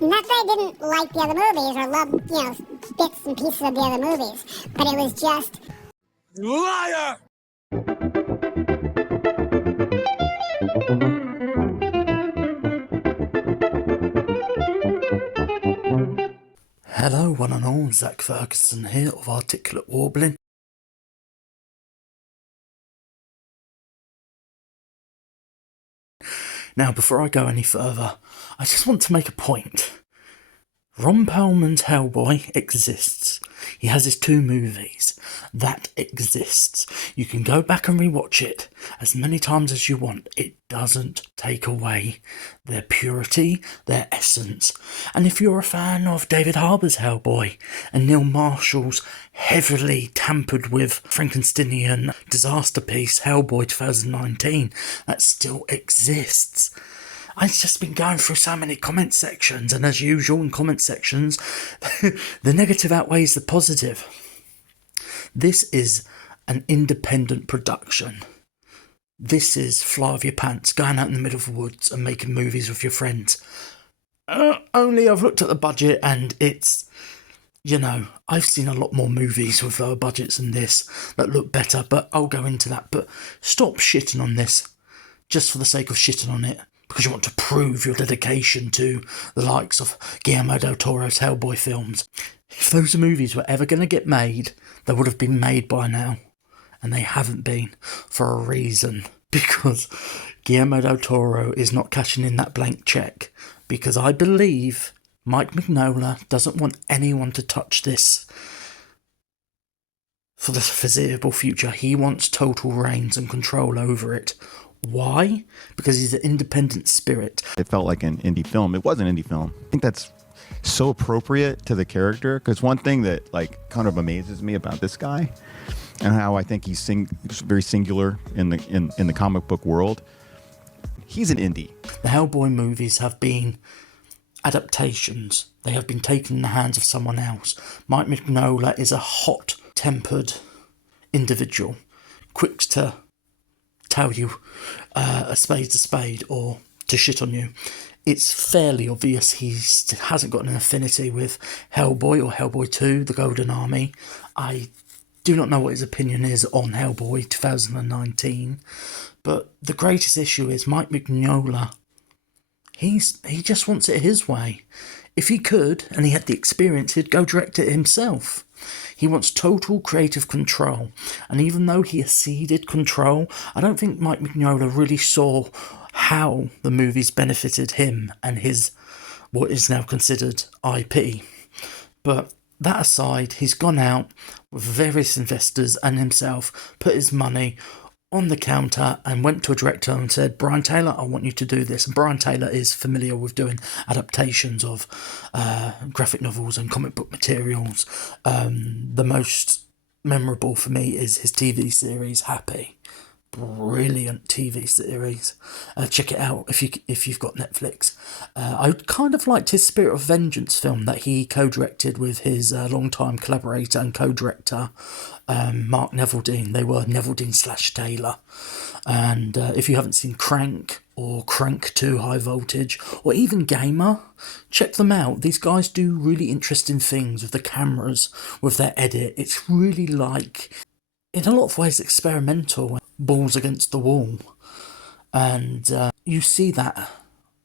Not that I didn't like the other movies or love, bits and pieces of the other movies, but it was just... Liar! Hello one and all, Zach Ferguson here of Articulate Warbling. Now, before I go any further, I just want to make a point. Ron Pearlman's Hellboy exists. He has his 2 movies. That exists. You can go back and rewatch it as many times as you want. It doesn't take away their purity, their essence. And if you're a fan of David Harbour's Hellboy and Neil Marshall's heavily tampered with Frankensteinian disaster piece Hellboy 2019, that still exists. I've just been going through so many comment sections, and as usual in comment sections, the negative outweighs the positive. This is an independent production. This is fly off your pants, going out in the middle of the woods and making movies with your friends. Only I've looked at the budget and it's, I've seen a lot more movies with lower budgets than this that look better, but I'll go into that. But stop shitting on this just for the sake of shitting on it, because you want to prove your dedication to the likes of Guillermo del Toro's Hellboy films. If those movies were ever going to get made, they would have been made by now. And they haven't been, for a reason. Because Guillermo del Toro is not cashing in that blank check. Because I believe Mike Mignola doesn't want anyone to touch this for the foreseeable future. He wants total reins and control over it. Why? Because he's an independent spirit. It felt like an indie film. It was an indie film. I think that's so appropriate to the character, because one thing that kind of amazes me about this guy and how I think he's very singular in the comic book world, he's an indie. The Hellboy movies have been adaptations. They have been taken in the hands of someone else. Mike Mignola is a hot-tempered individual, quick to tell you a spade's a spade or to shit on you. It's fairly obvious he hasn't got an affinity with Hellboy or Hellboy 2, The Golden Army. I do not know what his opinion is on Hellboy 2019, but the greatest issue is Mike Mignola. He just wants it his way. If he could, and he had the experience, he'd go direct it himself. He wants total creative control, and even though he ceded control, I don't think Mike Mignola really saw how the movies benefited him and his, what is now considered IP. But that aside, he's gone out with various investors and himself, put his money on the counter and went to a director and said, Brian Taylor, I want you to do this. And Brian Taylor is familiar with doing adaptations of graphic novels and comic book materials. The most memorable for me is his TV series, Happy. Brilliant TV series. Check it out if you've got Netflix. I kind of liked his Spirit of Vengeance film that he co-directed with his longtime collaborator and co-director Mark Neveldine. They were Neveldine/Taylor. And if you haven't seen Crank or Crank 2 High Voltage or even Gamer, check them out. These guys do really interesting things with the cameras, with their edit. It's really in a lot of ways experimental, balls against the wall, and you see that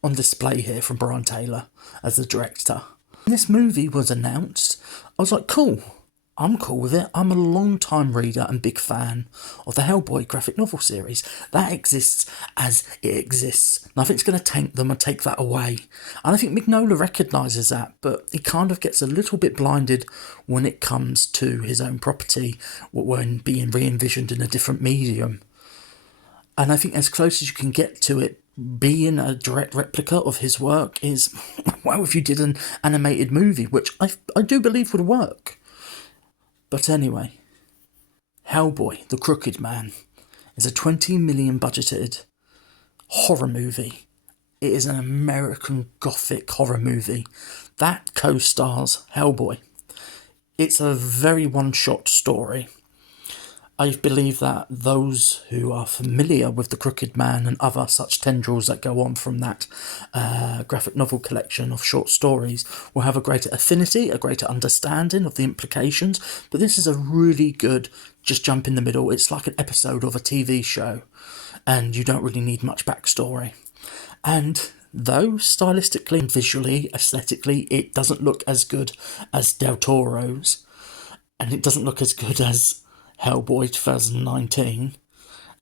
on display here from Brian Taylor as the director. When this movie was announced, I was like, cool, I'm cool with it. I'm a long-time reader and big fan of the Hellboy graphic novel series. That exists as it exists. Nothing's going to tank them or take that away. And I think Mignola recognises that, but he kind of gets a little bit blinded when it comes to his own property, when being re-envisioned in a different medium. And I think as close as you can get to it being a direct replica of his work is, well, if you did an animated movie, which I do believe would work. But anyway, Hellboy, the Crooked Man, is a 20 million budgeted horror movie. It is an American Gothic horror movie that co-stars Hellboy. It's a very one-shot story. I believe that those who are familiar with the Crooked Man and other such tendrils that go on from that graphic novel collection of short stories will have a greater affinity, a greater understanding of the implications. But this is a really good just jump in the middle. It's like an episode of a TV show, and you don't really need much backstory. And though stylistically and visually, aesthetically, it doesn't look as good as Del Toro's, and it doesn't look as good as Hellboy 2019,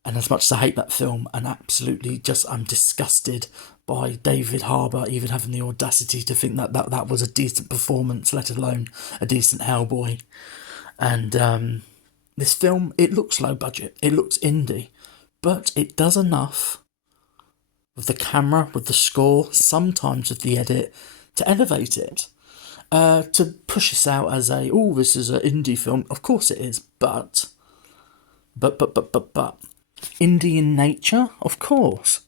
and as much as I hate that film and absolutely just I'm disgusted by David Harbour even having the audacity to think that was a decent performance, let alone a decent Hellboy. And this film, it looks low budget, it looks indie, but it does enough with the camera, with the score, sometimes with the edit, to elevate it. To push this out as this is an indie film. Of course it is, but indie in nature, of course.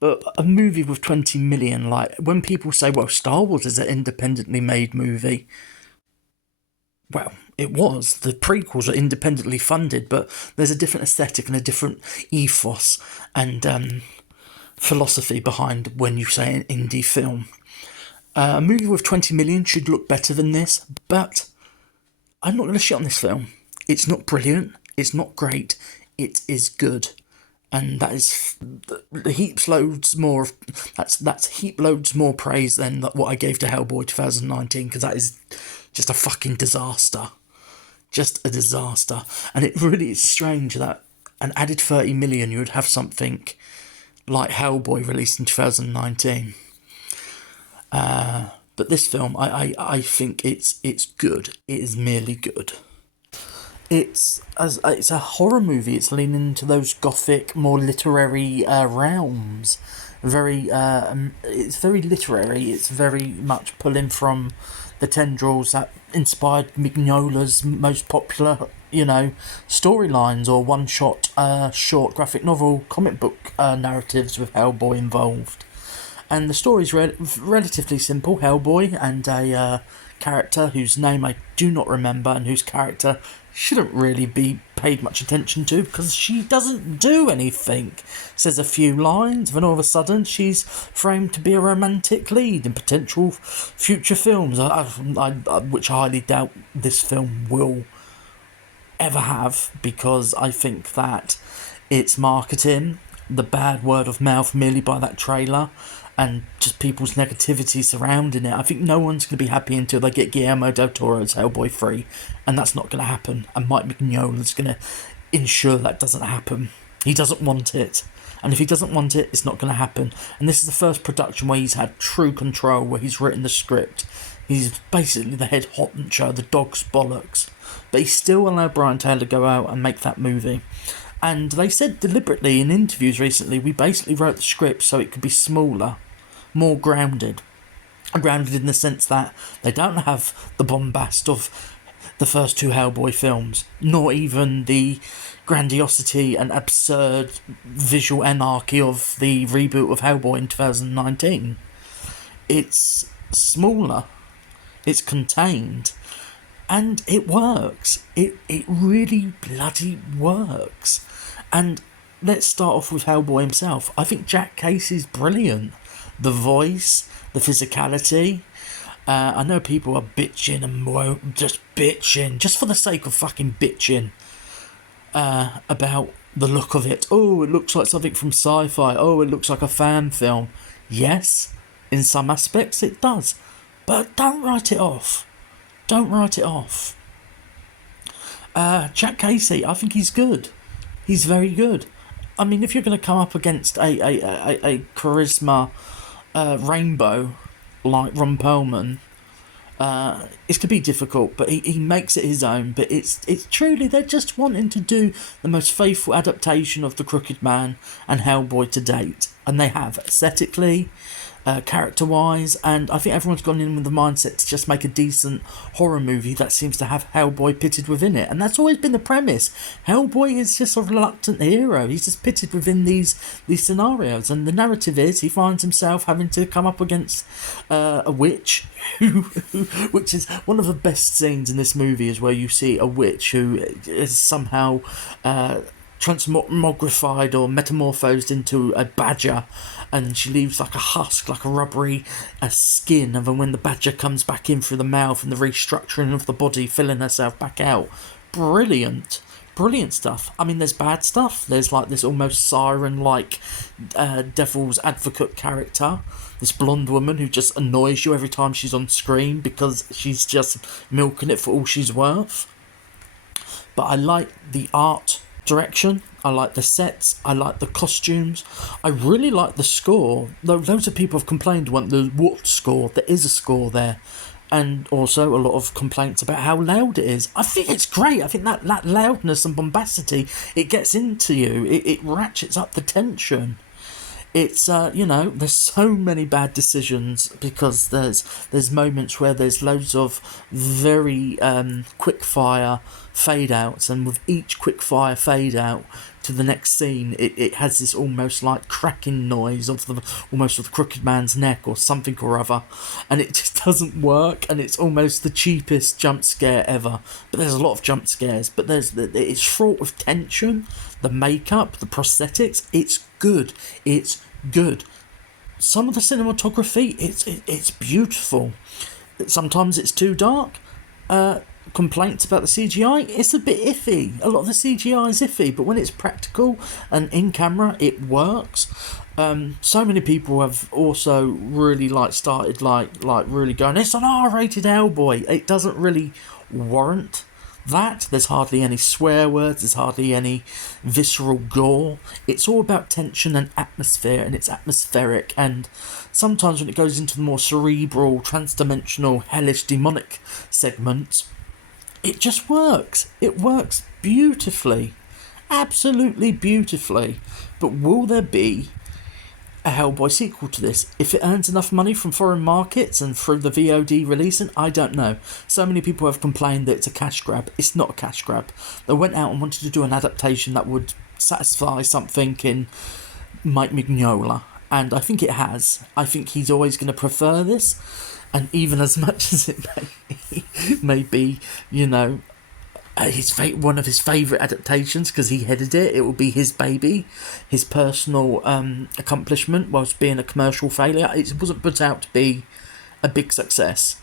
But a movie with 20 million, like when people say, well, Star Wars is an independently made movie. Well, it was. The prequels are independently funded, but there's a different aesthetic and a different ethos and philosophy behind when you say an indie film. A movie with 20 million should look better than this, but I'm not going to shit on this film. It's not brilliant, it's not great, it is good. And that is heaps loads more. That's heap loads more praise than what I gave to Hellboy 2019, because that is just a fucking disaster. Just a disaster. And it really is strange that an added 30 million you would have something like Hellboy released in 2019. But this film, I think it's good. It is merely good. It's a horror movie. It's leaning into those gothic, more literary realms. It's very literary. It's very much pulling from the tendrils that inspired Mignola's most popular, storylines or one-shot, short graphic novel, comic book narratives with Hellboy involved. And the story's relatively simple. Hellboy and a character whose name I do not remember and whose character shouldn't really be paid much attention to because she doesn't do anything. Says a few lines, and all of a sudden she's framed to be a romantic lead in potential future films, which I highly doubt this film will ever have, because I think that it's marketing, the bad word of mouth merely by that trailer, and just people's negativity surrounding it. I think no one's going to be happy until they get Guillermo del Toro's Hellboy 3, and that's not going to happen. And Mike Mignola's going to ensure that doesn't happen. He doesn't want it. And if he doesn't want it, it's not going to happen. And this is the first production where he's had true control, where he's written the script. He's basically the head honcho, the dog's bollocks. But he still allowed Brian Taylor to go out and make that movie. And they said deliberately in interviews recently, we basically wrote the script so it could be smaller, more grounded. Grounded in the sense that they don't have the bombast of the first two Hellboy films, nor even the grandiosity and absurd visual anarchy of the reboot of Hellboy in 2019. It's smaller, it's contained, and it works. It really bloody works. And let's start off with Hellboy himself. I think Jack Casey's brilliant. The voice, the physicality. I know people are bitching and just bitching, just for the sake of fucking bitching, about the look of it. Oh, it looks like something from sci-fi. Oh, it looks like a fan film. Yes, in some aspects it does. But don't write it off. Don't write it off. Jack Casey, I think he's good. He's very good. I mean, if you're going to come up against a charisma rainbow like Ron Pearlman, it's to be difficult, but he makes it his own. But it's truly, they're just wanting to do the most faithful adaptation of The Crooked Man and Hellboy to date, and they have aesthetically, character-wise, and I think everyone's gone in with the mindset to just make a decent horror movie that seems to have Hellboy pitted within it, and that's always been the premise. Hellboy is just a reluctant hero. He's just pitted within these scenarios, and the narrative is he finds himself having to come up against a witch, which is one of the best scenes in this movie, is where you see a witch who is somehow transmogrified or metamorphosed into a badger, and she leaves like a husk, like a rubbery skin, and then when the badger comes back in through the mouth and the restructuring of the body, filling herself back out. Brilliant stuff. I mean, there's bad stuff. There's like this almost siren-like devil's advocate character, this blonde woman who just annoys you every time she's on screen because she's just milking it for all she's worth. But I like the art direction, I like the sets, I like the costumes, I really like the score. Though loads of people have complained about the what score. There is a score there, and also a lot of complaints about how loud it is. I think it's great. I think that loudness and bombacity, it gets into you, it ratchets up the tension. It's there's so many bad decisions, because there's moments where there's loads of very quick fire fade outs, and with each quick fire fade out to the next scene, it has this almost like cracking noise of the crooked man's neck or something or other, and it just doesn't work, and it's almost the cheapest jump scare ever. But there's a lot of jump scares, but it's fraught with tension. The makeup, the prosthetics, it's good. Some of the cinematography, it's beautiful. Sometimes it's too dark. Complaints about the CGI, it's a bit iffy. A lot of the CGI is iffy, but when it's practical and in camera, it works. So many people have also really started really going, it's an R-rated Hellboy. It doesn't really warrant that. There's hardly any swear words, there's hardly any visceral gore. It's all about tension and atmosphere, and it's atmospheric, and sometimes when it goes into the more cerebral, trans-dimensional, hellish, demonic segments, it just works. It works beautifully. Absolutely beautifully. But will there be a Hellboy sequel to this? If it earns enough money from foreign markets and through the VOD releasing, I don't know. So many people have complained that it's a cash grab. It's not a cash grab. They went out and wanted to do an adaptation that would satisfy something in Mike Mignola, and I think it has. I think he's always going to prefer this, and even as much as it may be, one of his favourite adaptations, because he headed it, it will be his baby, his personal accomplishment, whilst being a commercial failure. It wasn't put out to be a big success.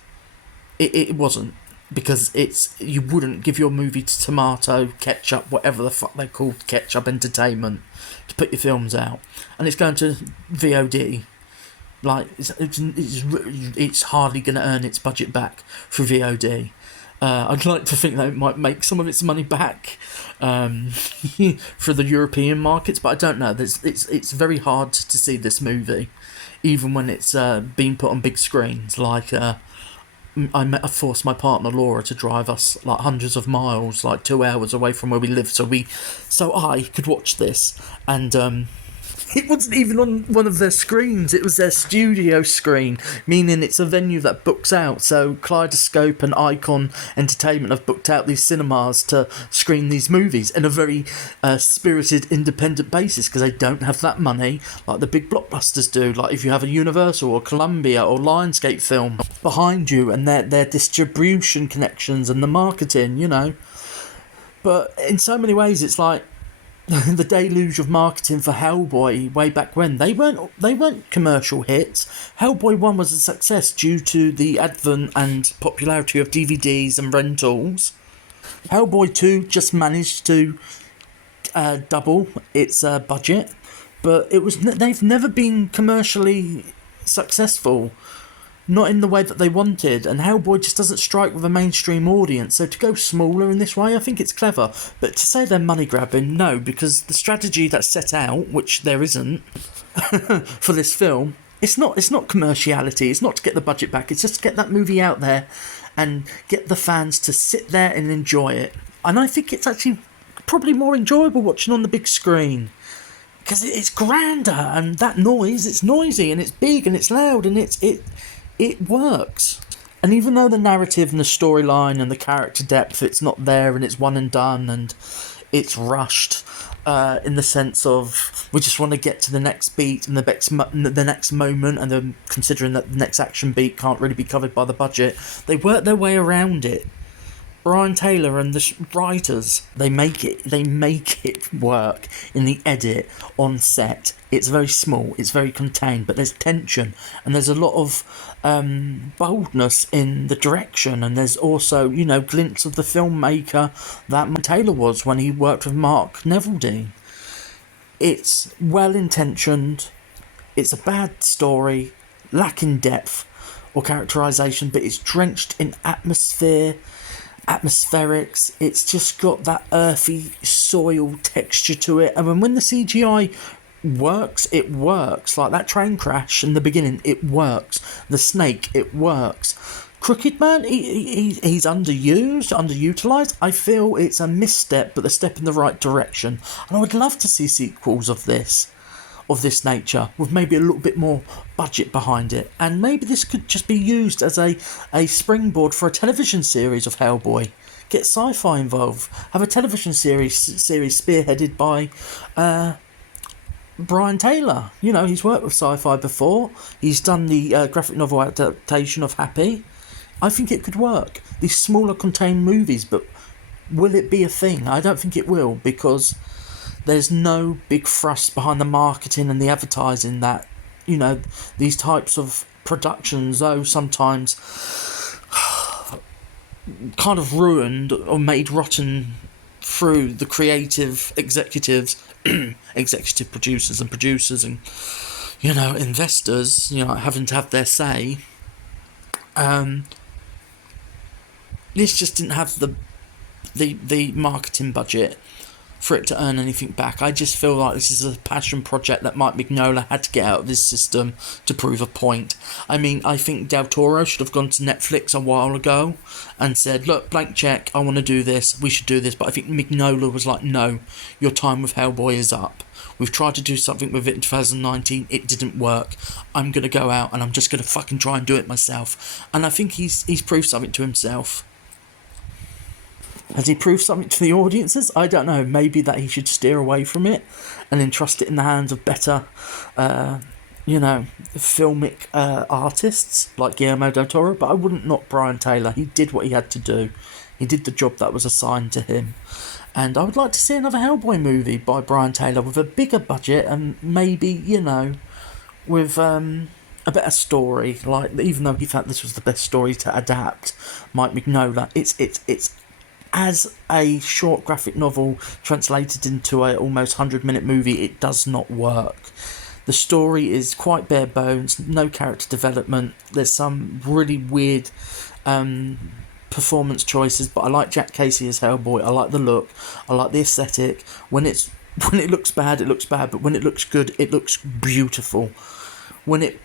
It wasn't, because you wouldn't give your movie to Tomato, Ketchup, whatever the fuck they're called, Ketchup Entertainment, to put your films out, and it's going to VOD. Like, it's hardly going to earn its budget back through VOD. I'd like to think that it might make some of its money back for the European markets, but I don't know. It's very hard to see this movie, even when it's being put on big screens. Like, I forced my partner Laura to drive us like hundreds of miles, like 2 hours away from where we live, so I could watch this, and it wasn't even on one of their screens. It was their studio screen, meaning it's a venue that books out. So Kaleidoscope and Icon Entertainment have booked out these cinemas to screen these movies in a very spirited, independent basis, because they don't have that money like the big blockbusters do. Like if you have a Universal or Columbia or Lionsgate film behind you, and their distribution connections and the marketing, But in so many ways, it's like the deluge of marketing for Hellboy way back when. They weren't commercial hits. Hellboy 1 was a success due to the advent and popularity of DVDs and rentals. Hellboy 2 just managed to double its budget, but they've never been commercially successful. Not in the way that they wanted, and Hellboy just doesn't strike with a mainstream audience, so to go smaller in this way, I think it's clever. But to say they're money grabbing, no, because the strategy that's set out, which there isn't, for this film, it's not commerciality, it's not to get the budget back, it's just to get that movie out there and get the fans to sit there and enjoy it. And I think it's actually probably more enjoyable watching on the big screen. because it's grander, and that noise, it's noisy and it's big and it's loud and it works. And even though the narrative and the storyline and the character depth, it's not there and it's one and done and it's rushed, in the sense of we just want to get to the next beat and the next moment, and then considering that the next action beat can't really be covered by the budget, they work their way around it. Brian Taylor and the writers, they make it work in the edit on set. It's very small, it's very contained, but there's tension and there's a lot of boldness in the direction, and there's also, you know, glints of the filmmaker that Taylor was when he worked with Mark Neveldine. It's well intentioned, it's a bad story, lacking depth or characterization, but it's drenched in atmospherics. It's just got that earthy soil texture to it, and when the CGI works, it works. Like that train crash in the beginning, it works. The snake, it works. Crooked Man, he's underutilized. I feel it's a misstep, but a step in the right direction, and I would love to see sequels of this nature with maybe a little bit more budget behind it, and maybe this could just be used as a springboard for a television series of Hellboy. Get Sci-Fi involved, have a television series spearheaded by Brian Taylor. You know, he's worked with Sci-Fi before, he's done the graphic novel adaptation of Happy. I think it could work, these smaller contained movies, but will it be a thing? I don't think it will, because there's no big thrust behind the marketing and the advertising that, you know, these types of productions, though sometimes kind of ruined or made rotten through the creative executives, executive producers and, you know, investors, you know, having to have their say. This just didn't have the marketing budget for it to earn anything back. I just feel like this is a passion project that Mike Mignola had to get out of his system to prove a point. I mean, I think Del Toro should have gone to Netflix a while ago and said, look, blank check, I want to do this, we should do this. But I think Mignola was like, no, your time with Hellboy is up. We've tried to do something with it in 2019, it didn't work. I'm going to go out and I'm just going to fucking try and do it myself. And I think he's proved something to himself. Has he proved something to the audiences? I don't know. Maybe that he should steer away from it and entrust it in the hands of better, you know, filmic artists like Guillermo del Toro. But I wouldn't knock Brian Taylor. He did what he had to do. He did the job that was assigned to him. And I would like to see another Hellboy movie by Brian Taylor with a bigger budget and maybe, you know, with a better story. Like, even though he felt this was the best story to adapt, Mike Mignola, it's as a short graphic novel translated into a almost 100-minute movie, it does not work. The story is quite bare bones, no character development. There's some really weird performance choices, but I like Jack Casey as Hellboy. I like the look, I like the aesthetic. When it looks bad, it looks bad, but when it looks good, it looks beautiful. When it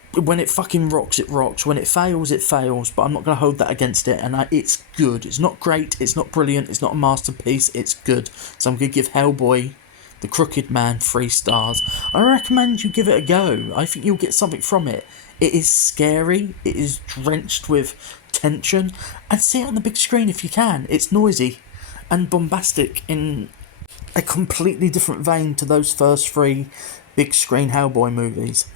fucking rocks, it rocks. When it fails, it fails. But I'm not going to hold that against it. And it's good. It's not great. It's not brilliant. It's not a masterpiece. It's good. So I'm going to give Hellboy, The Crooked Man, 3 stars. I recommend you give it a go. I think you'll get something from it. It is scary. It is drenched with tension. And see it on the big screen if you can. It's noisy and bombastic in a completely different vein to those first 3 big screen Hellboy movies.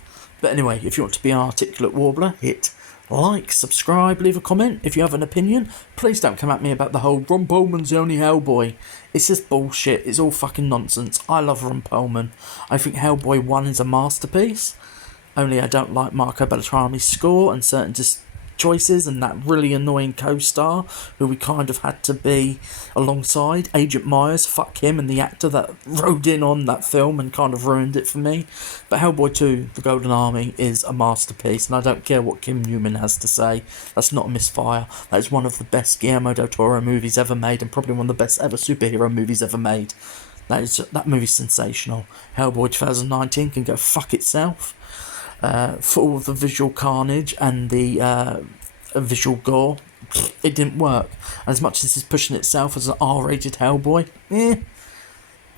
But anyway, if you want to be an articulate warbler, hit like, subscribe, leave a comment. If you have an opinion, please don't come at me about the whole Ron Pearlman's the only Hellboy. It's just bullshit. It's all fucking nonsense. I love Ron Pearlman. I think Hellboy 1 is a masterpiece. Only I don't like Marco Beltrami's score and certain choices, and that really annoying co-star who we kind of had to be alongside, Agent Myers. Fuck him and the actor that rode in on that film and kind of ruined it for me. But Hellboy 2, The Golden Army, is a masterpiece, and I don't care what Kim Newman has to say. That's not a misfire. That is one of the best Guillermo del Toro movies ever made, and probably one of the best ever superhero movies ever made. That movie's sensational. Hellboy 2019 can go fuck itself. For all the visual carnage and the visual gore, it didn't work. As much as it's pushing itself as an R-rated Hellboy,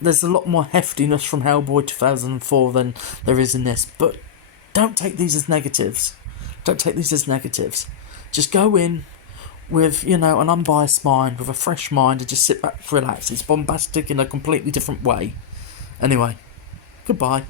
there's a lot more heftiness from Hellboy 2004 than there is in this, but don't take these as negatives. Don't take these as negatives. Just go in with, an unbiased mind, with a fresh mind, and just sit back, relax. It's bombastic in a completely different way. Anyway, goodbye.